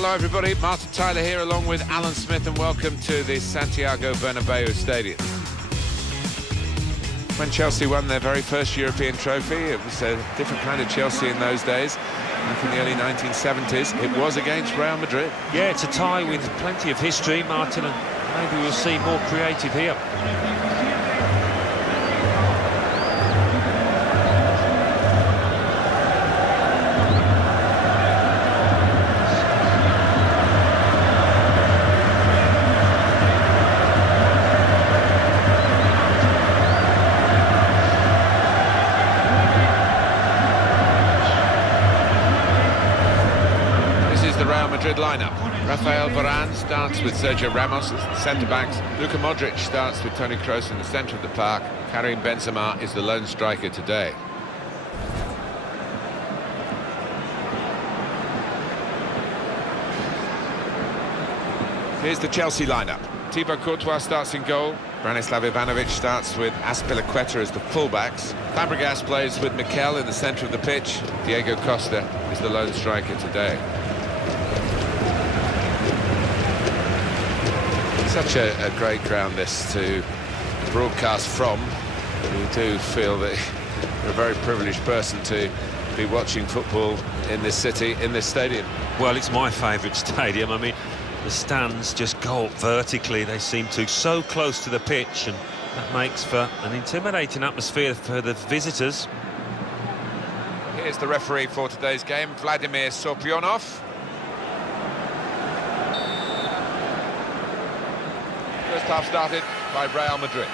Hello everybody, Martin Tyler here along with Alan Smith, and welcome to the Santiago Bernabeu Stadium. When Chelsea won their very first European trophy, it was a different kind of Chelsea in those days. Back in the early 1970s, it was against Real Madrid. Yeah, it's a tie with plenty of history, Martin, and maybe we'll see more creative here. Madrid lineup. Rafael Varane starts with Sergio Ramos as the centre-backs. Luka Modric starts with Toni Kroos in the centre of the park. Karim Benzema is the lone striker today. Here's the Chelsea lineup. Thibaut Courtois starts in goal. Branislav Ivanovic starts with Azpilicueta as the fullbacks. Fabregas plays with Mikel in the centre of the pitch. Diego Costa is the lone striker today. Such a great ground this to broadcast from. We do feel that you're a very privileged person to be watching football in this city, in this stadium. Well, it's my favourite stadium. I mean, the stands just go up vertically. They seem to so close to the pitch, and that makes for an intimidating atmosphere for the visitors. Here's the referee for today's game, Vladimir Sopionov. First half started by Real Madrid.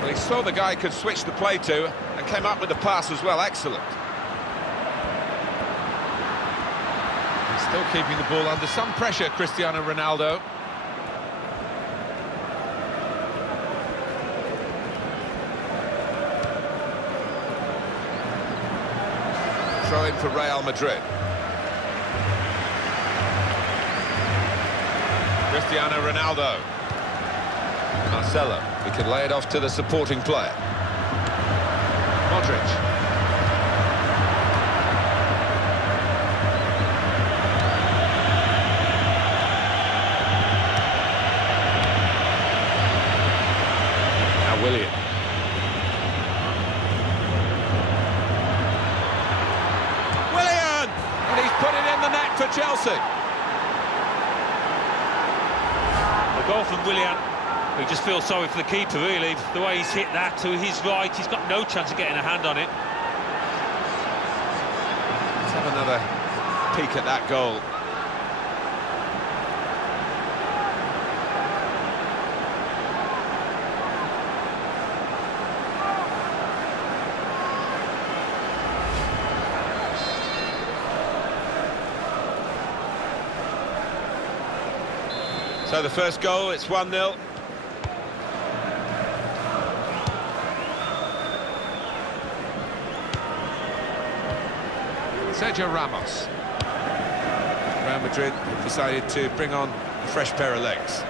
Well, he saw the guy could switch the play to and came up with the pass as well. Excellent. He's still keeping the ball under some pressure, Cristiano Ronaldo. Throw in for Real Madrid. Cristiano Ronaldo. Marcelo. He can lay it off to the supporting player. Modric. Now Willian. Put it in the net for Chelsea. The goal from Willian. We just feel sorry for the keeper, really. The way he's hit that to his right, he's got no chance of getting a hand on it. Let's have another peek at that goal. So the first goal, it's 1-0. Sergio Ramos. Real Madrid have decided to bring on a fresh pair of legs.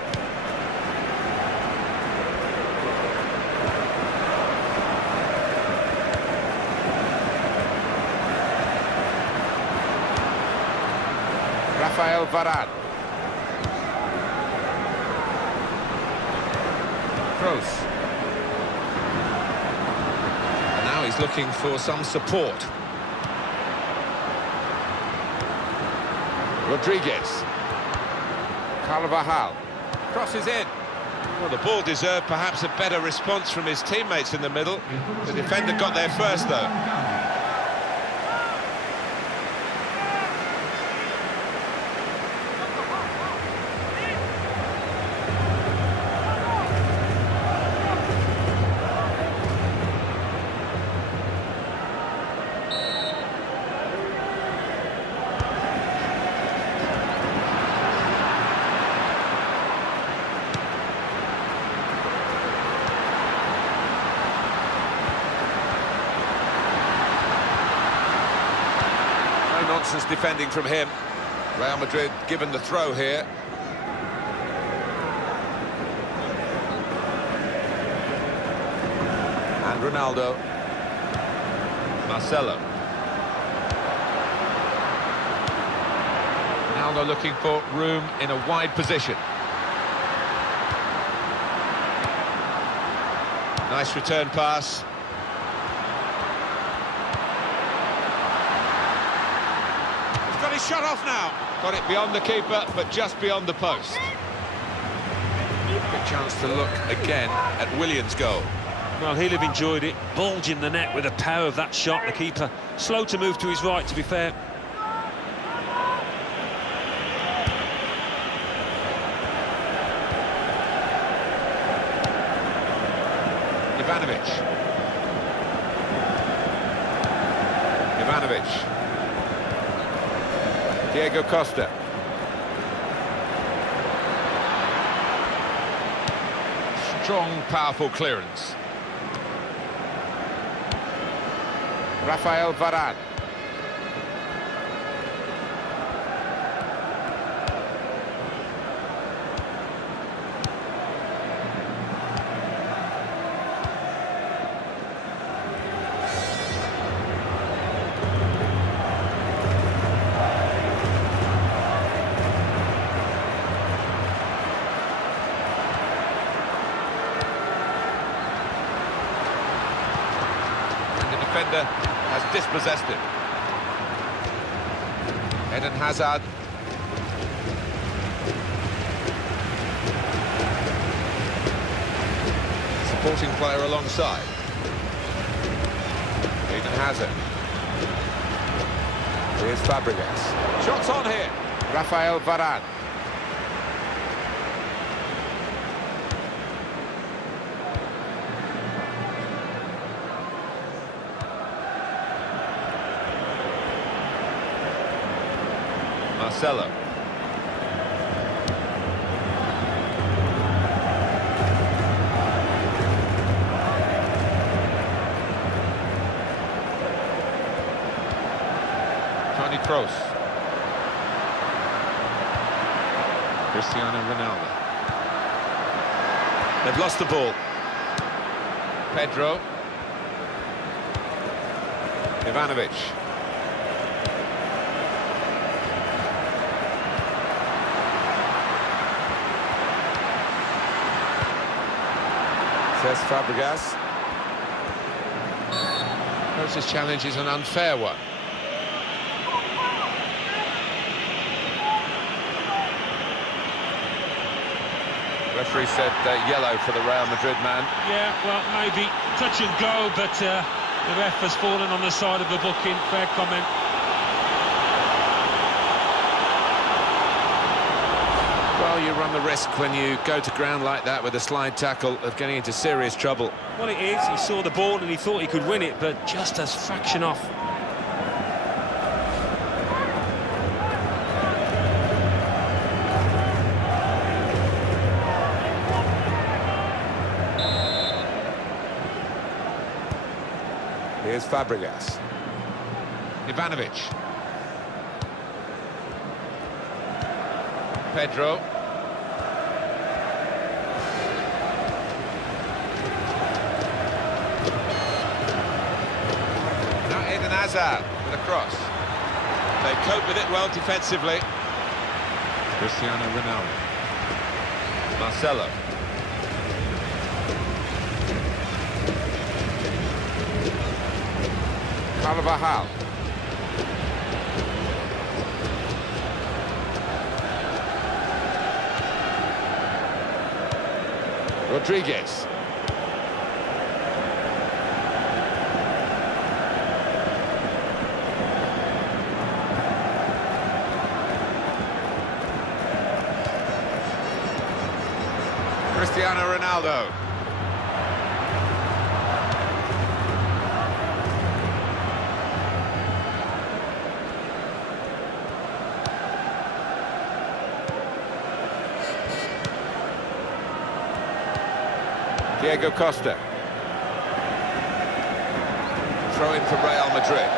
Rafael Varane. Kroos. And now he's looking for some support. Rodriguez. Carvajal. Crosses in. Well, the ball deserved perhaps a better response from his teammates in the middle. The defender got there first, though. nonsense defending from him. Real Madrid given the throw here. And Ronaldo. Marcelo. Ronaldo looking for room in a wide position. Nice return pass. He's got his shot off now. Got it beyond the keeper, but just beyond the post. Good chance to look again at Williams' goal. Well, he'll have enjoyed it. Bulging the net with the power of that shot. The keeper slow to move to his right, to be fair. Ivanovic. Diego Costa. Strong, powerful clearance. Rafael Varane. Defender has dispossessed it. Eden Hazard. Supporting player alongside. Eden Hazard. Here's Fabregas. Shots on here. Rafael Varane. Marcelo. Toni Kroos. Cristiano Ronaldo. They've lost the ball. Pedro. Ivanovic. Says Fabregas. This challenge is an unfair one. Referee said yellow for the Real Madrid man. Yeah, well, maybe touch and go, but the ref has fallen on the side of the booking. Fair comment. Well, you run the risk when you go to ground like that with a slide tackle of getting into serious trouble. Well, it is. He saw the ball and he thought he could win it, but just a fraction off. Here's Fabregas. Ivanovic. Pedro. Now Eden Hazard with a cross. They cope with it well defensively. Cristiano Ronaldo. Marcelo. Carvajal. Rodriguez. Cristiano Ronaldo. Diego Costa. Throw in for Real Madrid.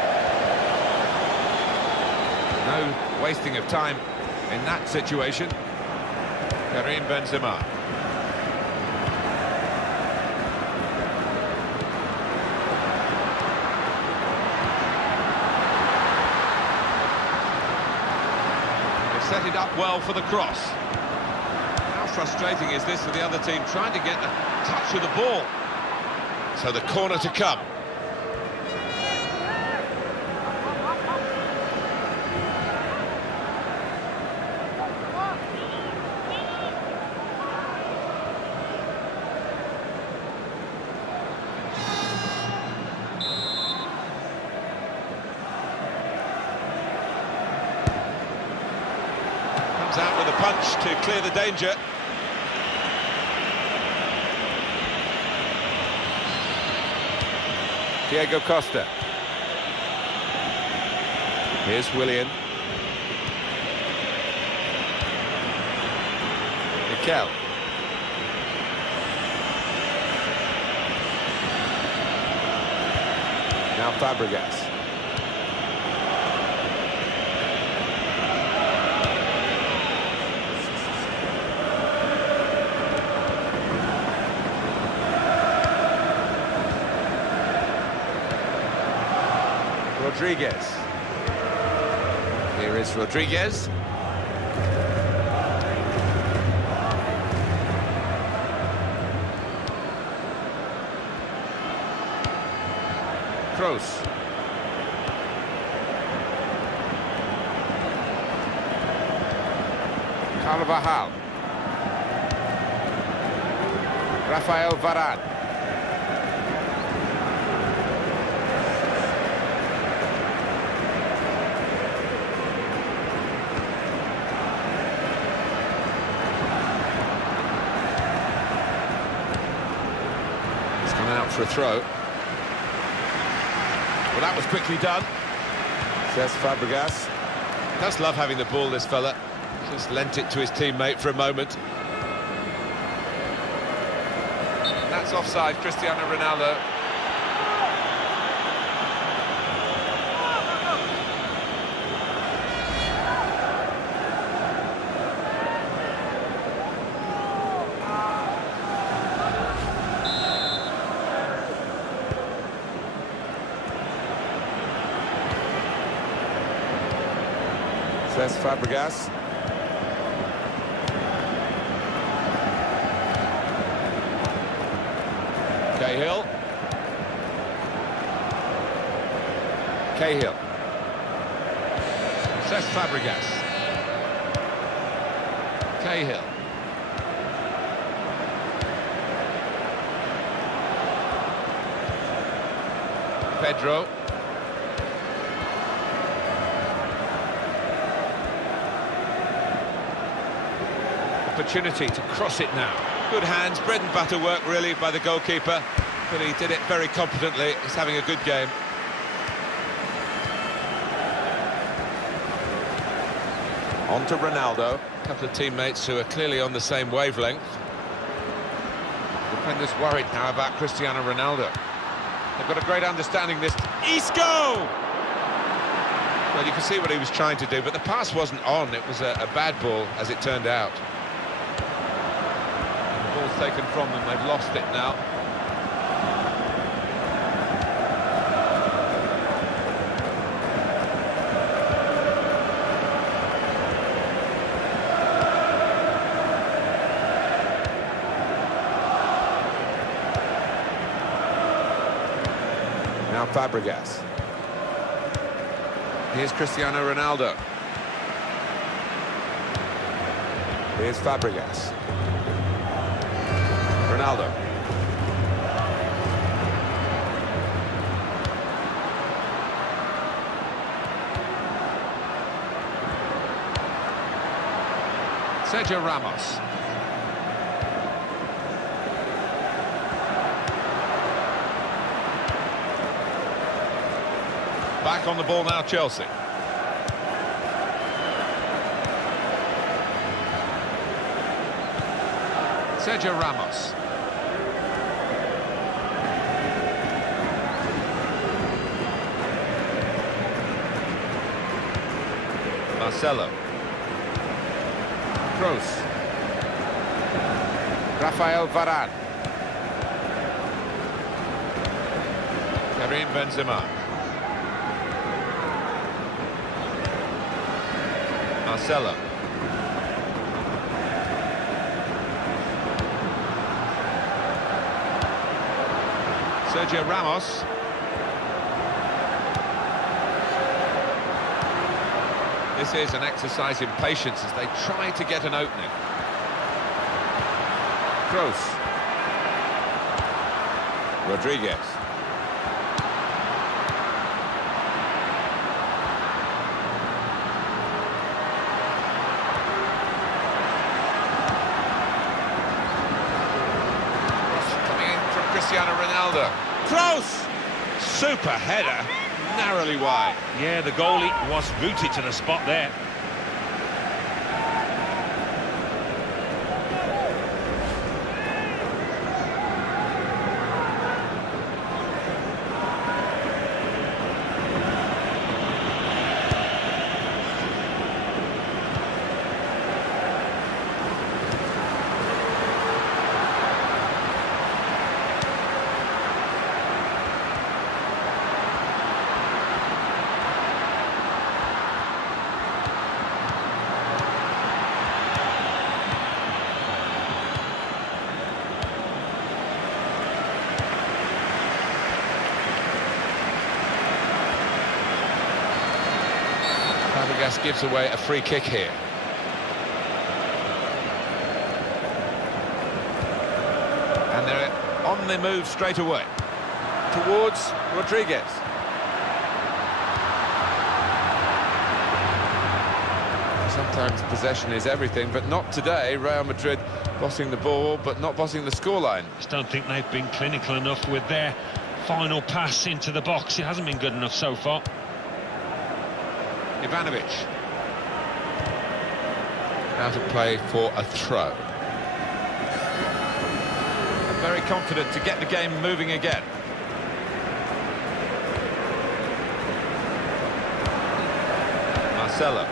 No wasting of time in that situation. Karim Benzema. They've set it up well for the cross. How frustrating is this for the other team, trying to get a touch of the ball? So the corner to come. Comes out with a punch to clear the danger. Diego Costa. Here's Willian. Mikel. Now Fabregas. Rodriguez. Here is Rodriguez. Kroos. Carvajal. Rafael Varane. Out for a throw. Well, that was quickly done. Says Fabregas. Does love having the ball, this fella. Just lent it to his teammate for a moment. That's offside, Cristiano Ronaldo. Says Fabregas. Cahill. Cahill. Says Fabregas. Cahill. Pedro. Opportunity to cross it now. Good hands, bread and butter work really by the goalkeeper, but he did it very competently. He's having a good game. On to Ronaldo. A couple of teammates who are clearly on the same wavelength. Defenders worried now about Cristiano Ronaldo. They've got a great understanding this. Isco! Well, you can see what he was trying to do, but the pass wasn't on. It was a bad ball, as it turned out. Ball's taken from them, they've lost it now. Now Fabregas. Here's Cristiano Ronaldo. Here's Fabregas. Ronaldo. Sergio Ramos. Back on the ball now, Chelsea. Sergio Ramos. Marcelo. Kroos. Rafael Varane. Karim Benzema. Marcelo. Sergio Ramos. This is an exercise in patience as they try to get an opening. Kroos. Rodriguez. Coming in from Cristiano Ronaldo. Kroos! Super header, narrowly wide. Yeah, the goalie was rooted to the spot there. Fabregas gives away a free kick here. And they're on the move straight away. Towards Rodriguez. Sometimes possession is everything, but not today. Real Madrid bossing the ball, but not bossing the scoreline. Just don't think they've been clinical enough with their final pass into the box. It hasn't been good enough so far. Ivanovic. Out of play for a throw. And very confident to get the game moving again. Marcelo.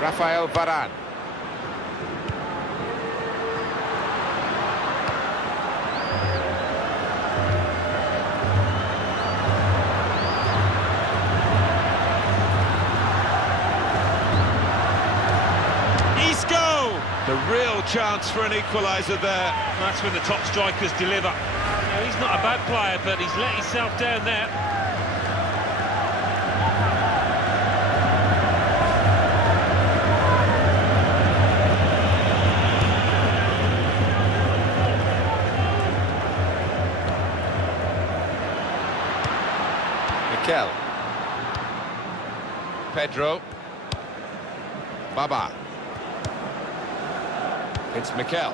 Rafael Varane. Isco! The real chance for an equaliser there. That's when the top strikers deliver. Now, he's not a bad player, but he's let himself down there. Mikel. Pedro. Baba. It's Mikel.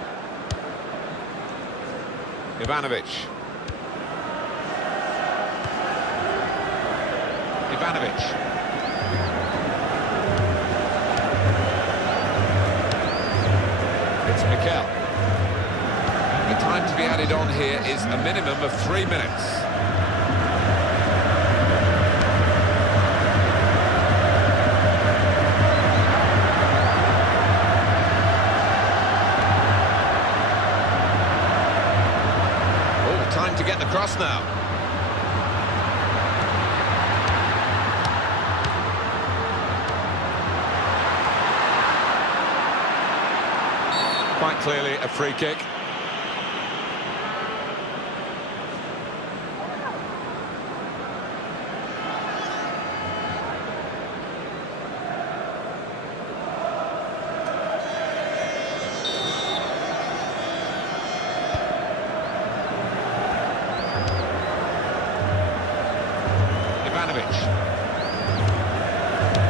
Ivanovic. Ivanovic. It's Mikel. The time to be added on here is a minimum of 3 minutes. Time to get the cross now. Quite clearly a free kick.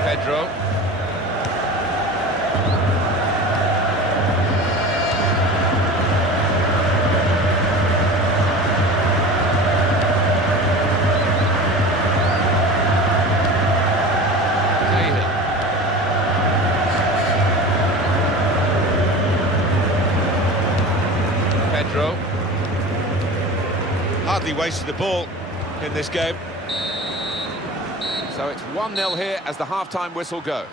Pedro. He hardly wasted the ball in this game. So it's 1-0 here as the half-time whistle goes.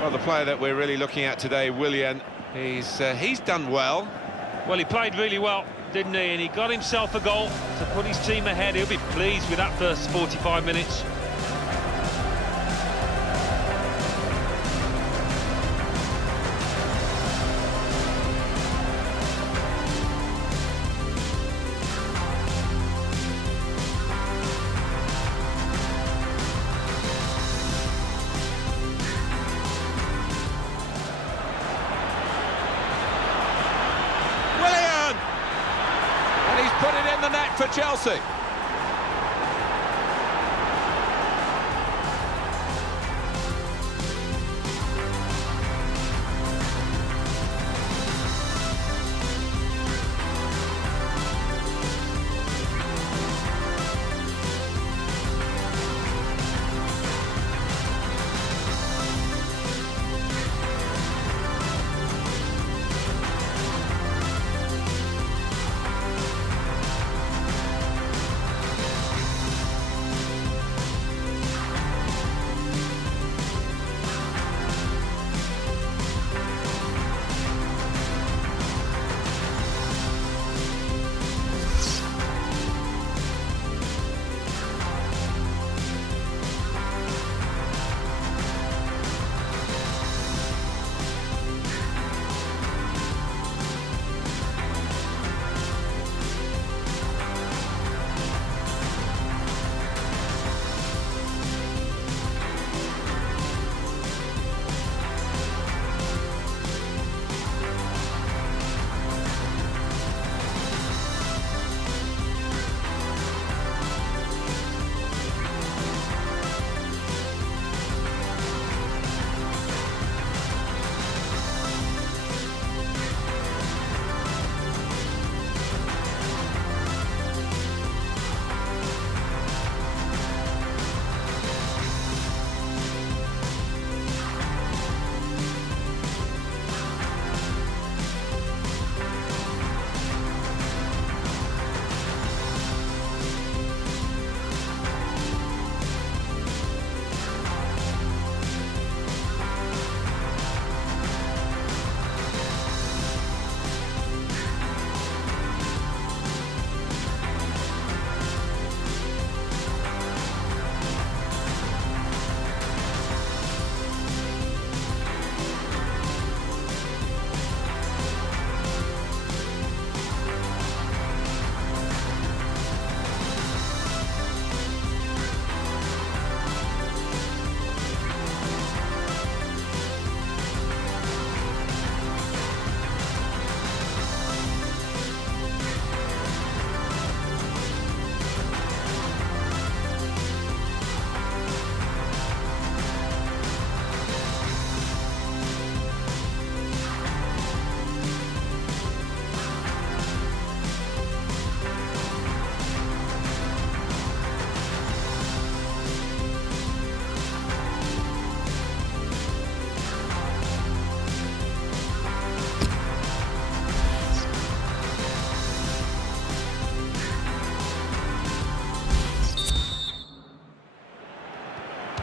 Well, the player that we're really looking at today, Willian, he's done well. Well, he played really well, didn't he? And he got himself a goal to put his team ahead. He'll be pleased with that first 45 minutes. Put it in the net for Chelsea.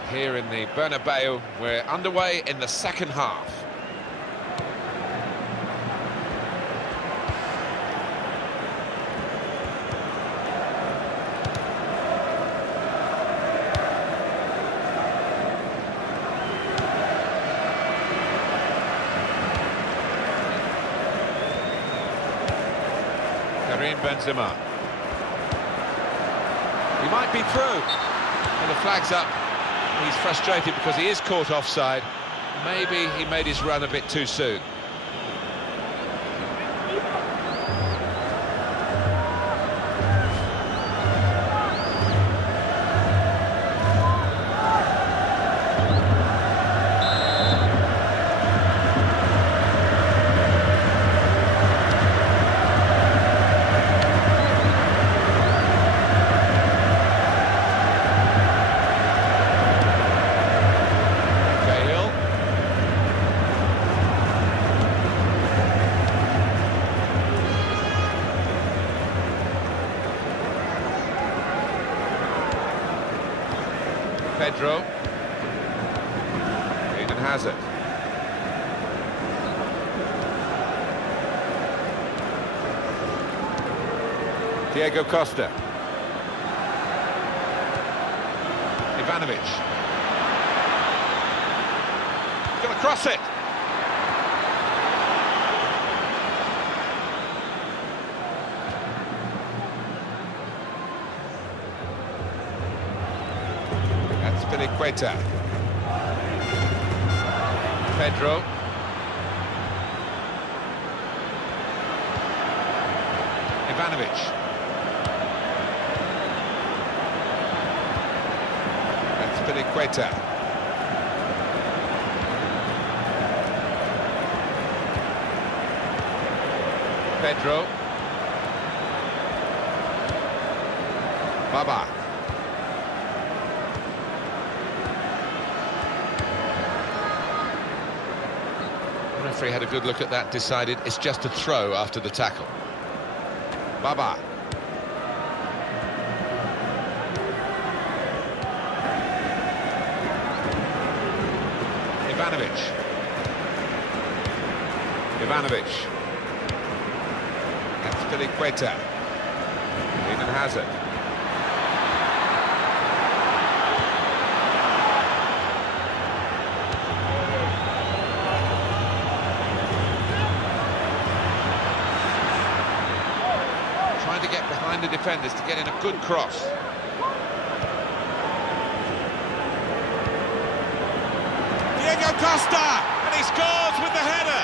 Here in the Bernabeu, we're underway in the second half. Benzema. He might be through. And the flag's up. He's frustrated because he is caught offside. Maybe he made his run a bit too soon. Pedro. Eden Hazard. Diego Costa. Ivanovic. He's going to cross it. That's Piliqueta. Pedro. Ivanovic. Piliqueta. Pedro. Baba. The referee had a good look at that, decided it's just a throw after the tackle. Baba. Ivanovic. That's Piliqueta. Eden Hazard. Trying to get behind the defenders to get in a good cross. Diego Costa! And he scores with the header!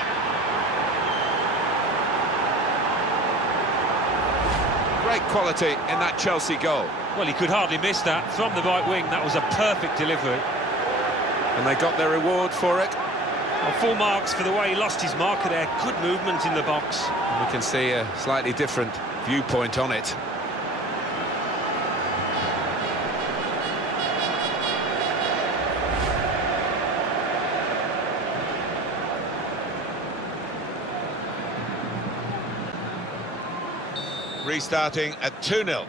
Great quality in that Chelsea goal. Well, he could hardly miss that. From the right wing, that was a perfect delivery. And they got their reward for it. Well, full marks for the way he lost his marker there. Good movement in the box. And we can see a slightly different viewpoint on it. Restarting at 2-0.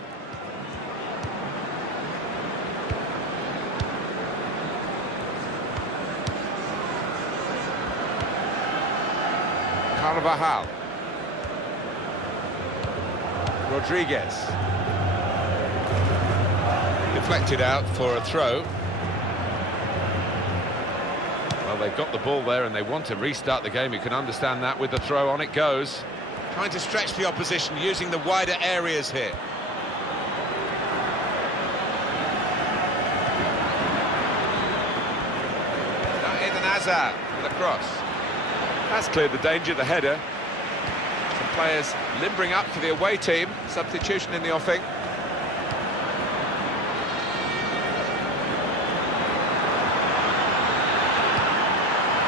Carvajal. Rodriguez. Deflected out for a throw. Well, they've got the ball there and they want to restart the game. You can understand that. With the throw, on it goes. Trying to stretch the opposition, using the wider areas here. Now Eden Hazard with a cross. That's cleared the danger, the header. Some players limbering up for the away team. Substitution in the offing.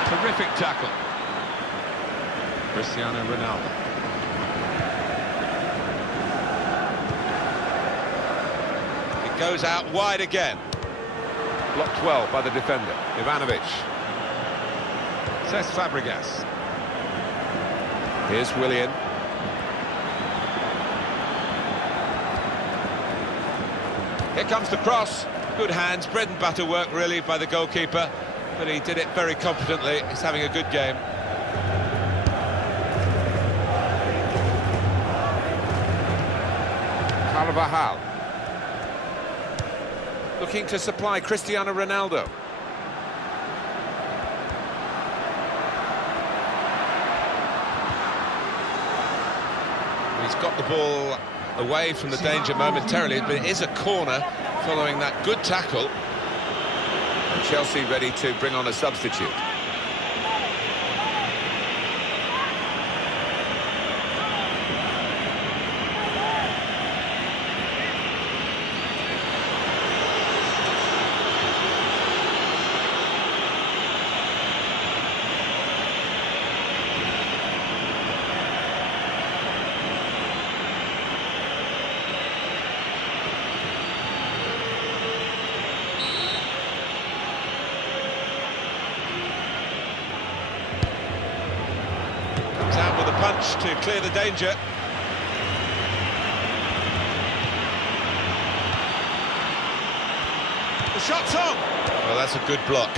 Terrific tackle. Cristiano Ronaldo. Goes out wide again. Blocked well by the defender, Ivanovic. Cesc Fabregas. Here's Willian. Here comes the cross. Good hands, bread and butter work really by the goalkeeper, but he did it very competently. He's having a good game. Carvajal. Looking to supply Cristiano Ronaldo. He's got the ball away from the danger momentarily, but it is a corner following that good tackle. And Chelsea ready to bring on a substitute. Out with a punch to clear the danger. The shot's on! Well, that's a good block.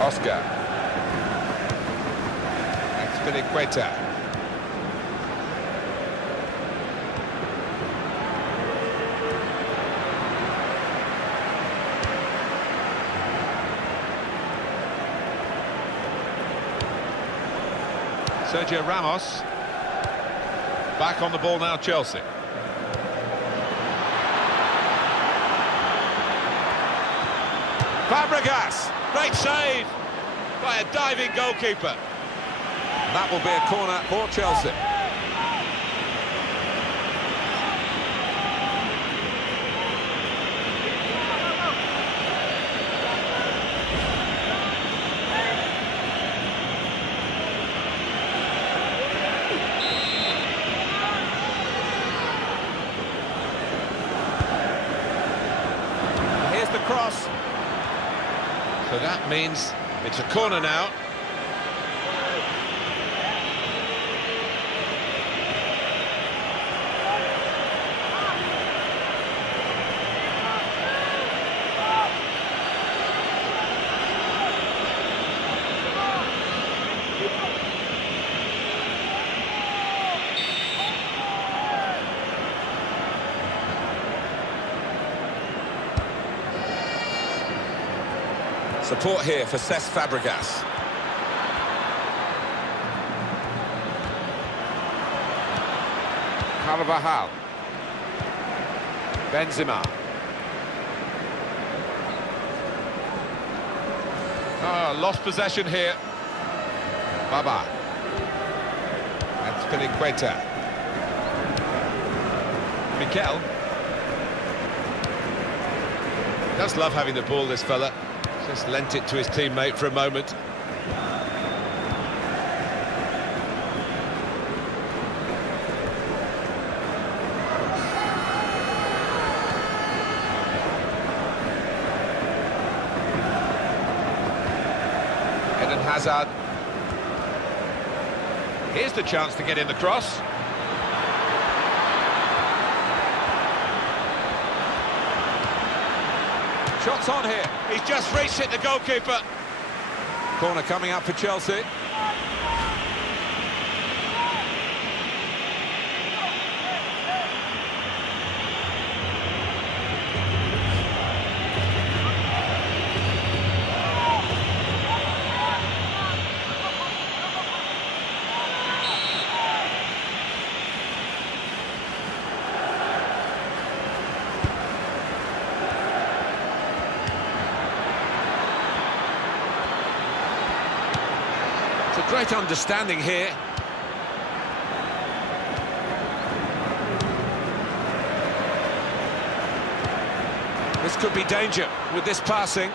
Oscar. Expediqueta. Sergio Ramos. Back on the ball now, Chelsea. Fabregas. Great save by a diving goalkeeper. That will be a corner for Chelsea. Here's the cross. So that means it's a corner now. Support here for Cesc Fabregas. Carvajal. Benzema. Lost possession here. Baba. Expediqueta. Mikel. Does love having the ball, this fella. Just lent it to his teammate for a moment. Eden Hazard. Here's the chance to get in the cross. Shots on here. He's just reached it, the goalkeeper. Corner coming up for Chelsea. It's a great understanding here. This could be danger with this passing.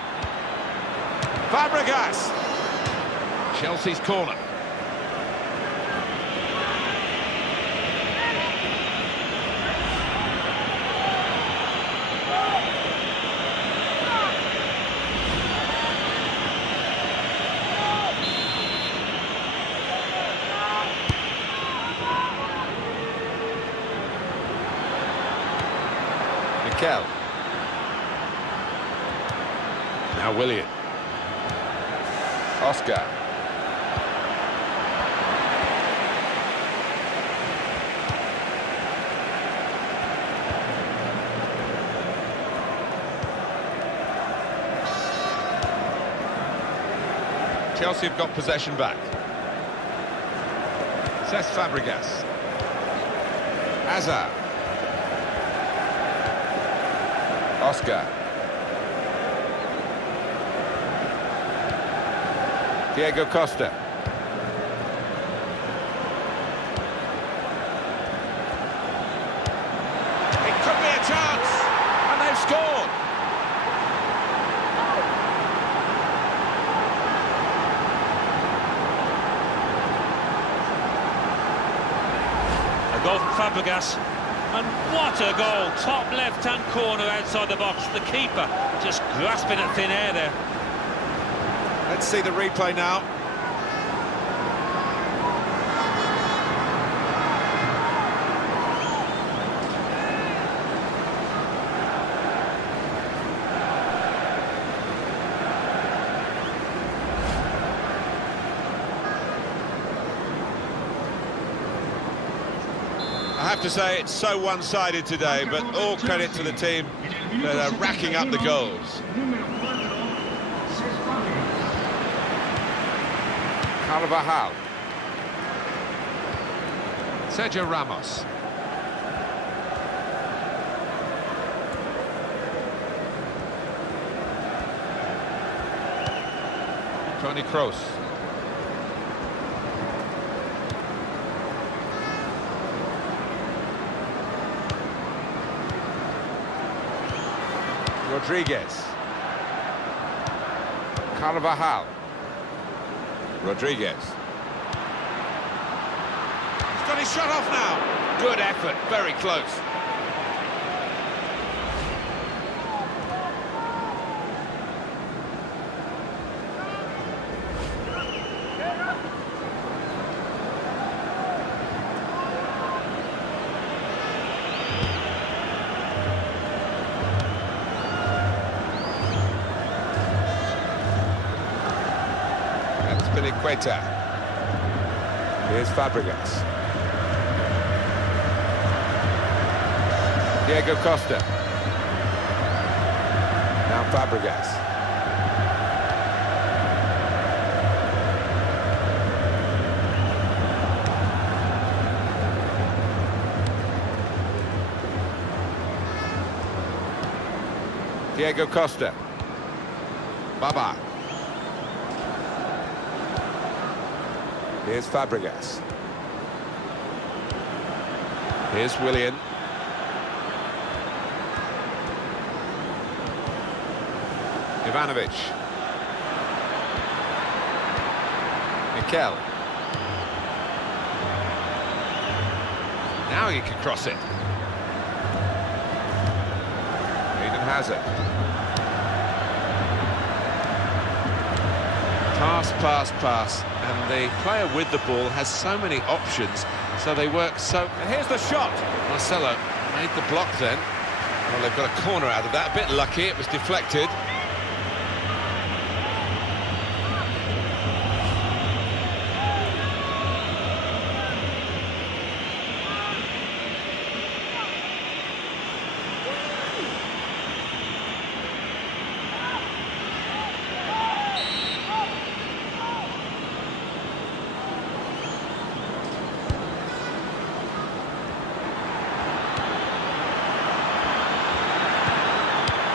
Fabregas. Chelsea's corner. Mikel. Now Willian. Oscar. Chelsea have got possession back. Cesc Fabregas. Hazard. Oscar. Diego Costa. It could be a chance, and they've scored. Fabregas. And what a goal! Top left-hand corner outside the box. The keeper just grasping at thin air there. Let's see the replay now. I have to say it's so one-sided today, but all credit to the team that are racking up the goals. Carvajal. Sergio Ramos. Toni Kroos. Rodriguez. Carvajal. Rodriguez. He's got his shot off now. Good effort, very close. Equator. Here's Fabregas. Diego Costa. Now Fabregas. Diego Costa. Baba. Here's Fabregas. Here's Willian. Ivanovic. Mikel. Now he can cross it. Eden Hazard. Pass, pass, pass. And the player with the ball has so many options, so they work so... And here's the shot. Marcelo made the block then. Well, they've got a corner out of that. A bit lucky, it was deflected.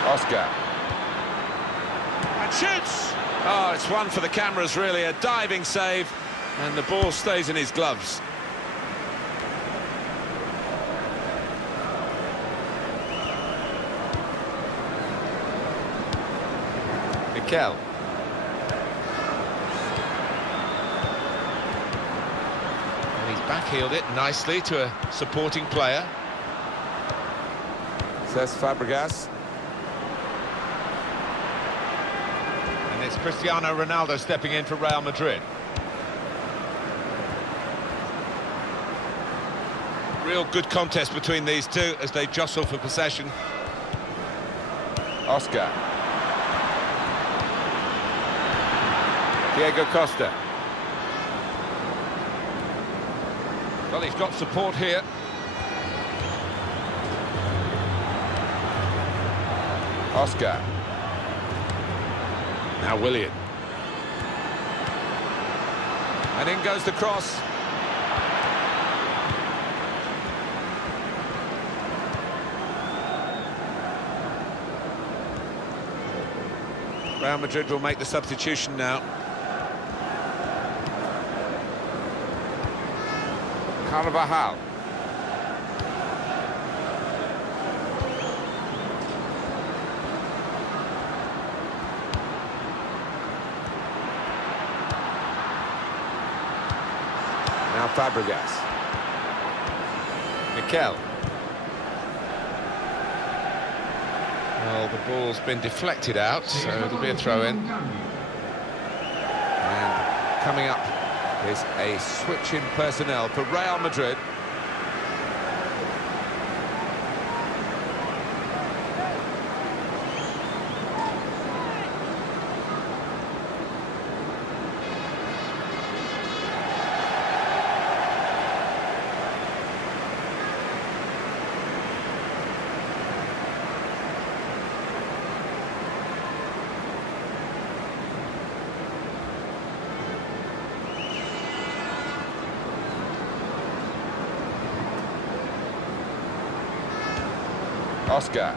Oscar. And shoots! Oh, it's one for the cameras, really. A diving save, and the ball stays in his gloves. Mikel. And he's backheeled it nicely to a supporting player. Says Fabregas. It's Cristiano Ronaldo stepping in for Real Madrid. Real good contest between these two as they jostle for possession. Oscar. Diego Costa. Well, he's got support here. Oscar. Now Willian. And in goes the cross. Real Madrid will make the substitution now. Carvajal. Now Fabregas. Mikel. Well, the ball's been deflected out, so it'll be a throw-in. And coming up is a switch in personnel for Real Madrid. Oscar.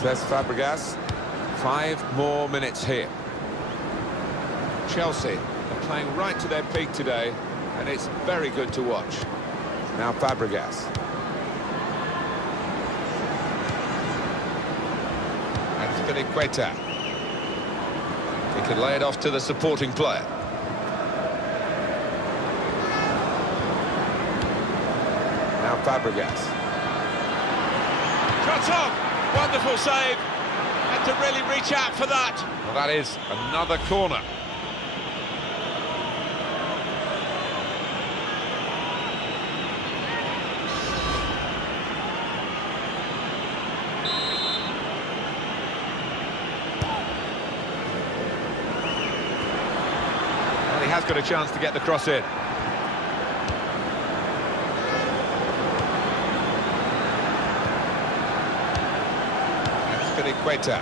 Says Fabregas. 5 more minutes here. Chelsea are playing right to their peak today, and it's very good to watch. Now Fabregas. And Azpilicueta. He can lay it off to the supporting player. Fabregas. Shot on! Wonderful save. Had to really reach out for that. Well, that is another corner. Well, he has got a chance to get the cross in. Azpilicueta.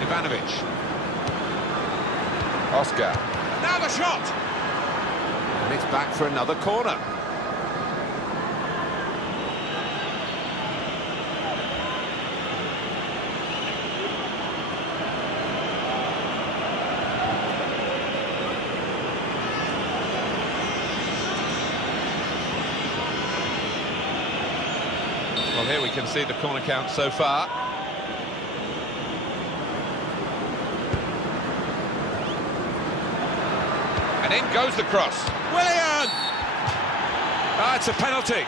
Ivanovic. Oscar. Now the shot! And it's back for another corner. Well, here we can see the corner count so far. And in goes the cross. Willian! Ah, it's a penalty.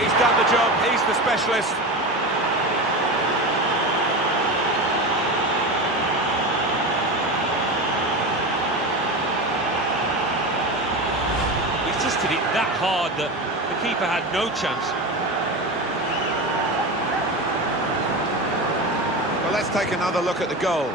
He's done the job, he's the specialist. He's just hit it that hard that the keeper had no chance. Well, let's take another look at the goal.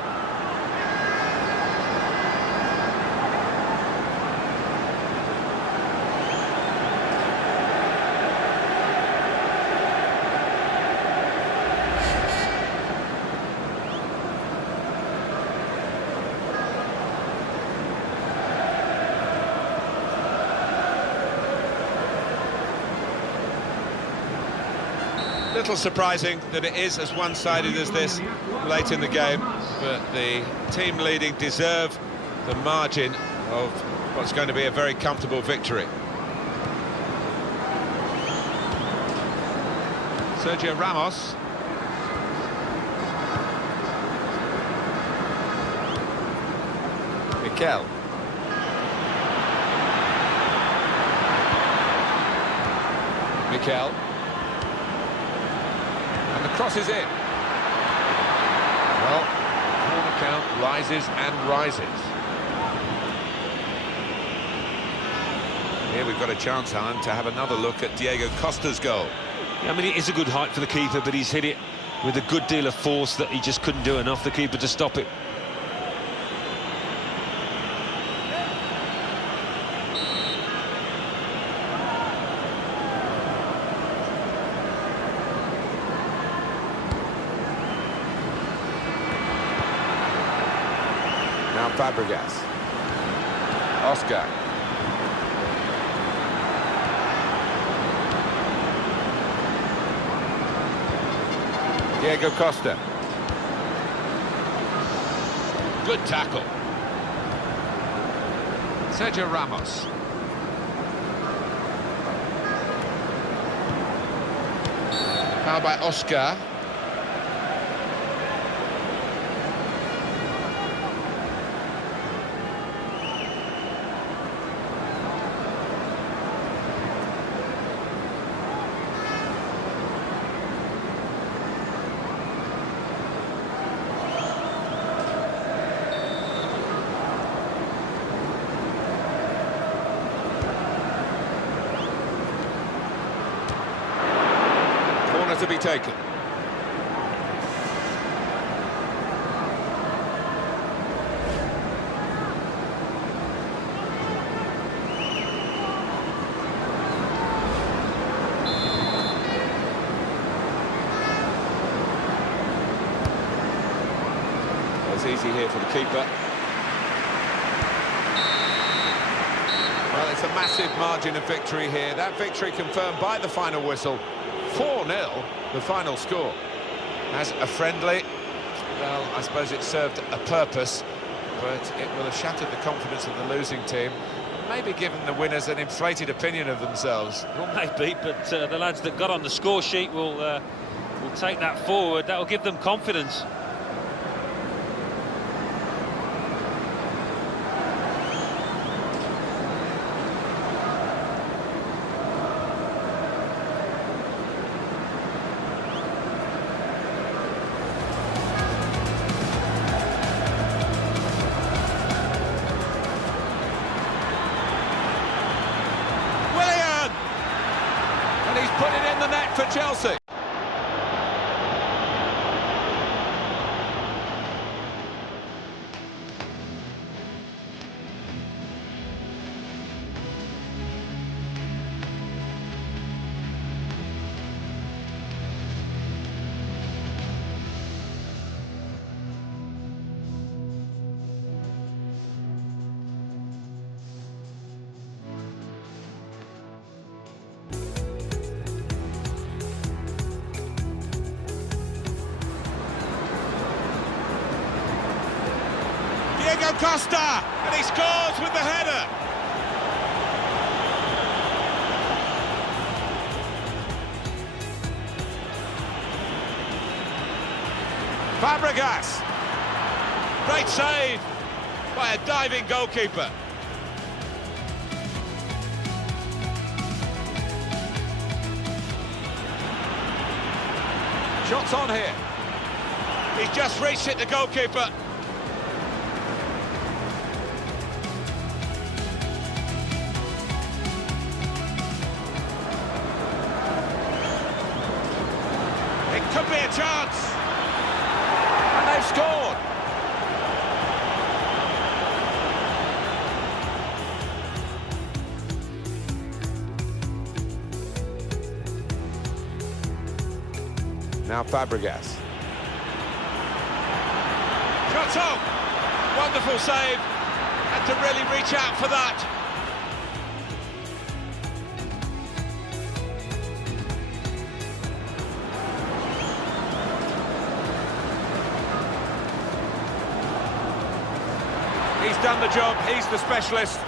Little surprising that it is as one-sided as this late in the game, but the team leading deserve the margin of what's going to be a very comfortable victory. Sergio Ramos. Mikel. Mikel. And the cross is in. Well, corner count rises and rises. Here we've got a chance, Alan, to have another look at Diego Costa's goal. Yeah, I mean, it is a good height for the keeper, but he's hit it with a good deal of force that he just couldn't do enough, the keeper, to stop it. Now Fabregas. Oscar. Diego Costa. Good tackle. Sergio Ramos. Foul by Oscar. To be taken. It's easy here for the keeper. Well, it's a massive margin of victory here. That victory confirmed by the final whistle. 4-0, the final score. As a friendly, well, I suppose it served a purpose, but it will have shattered the confidence of the losing team, maybe given the winners an inflated opinion of themselves. Well, maybe, but the lads that got on the score sheet will take that forward. That will give them confidence. Put it in the net for Chelsea. Diego Costa, and he scores with the header. Fabregas, great save by a diving goalkeeper. Shots on here. He's just reached it, the goalkeeper. Could be a chance, and they've scored. Now Fabregas. Shots on. Wonderful save. Had to really reach out for that. He's done the job, he's the specialist.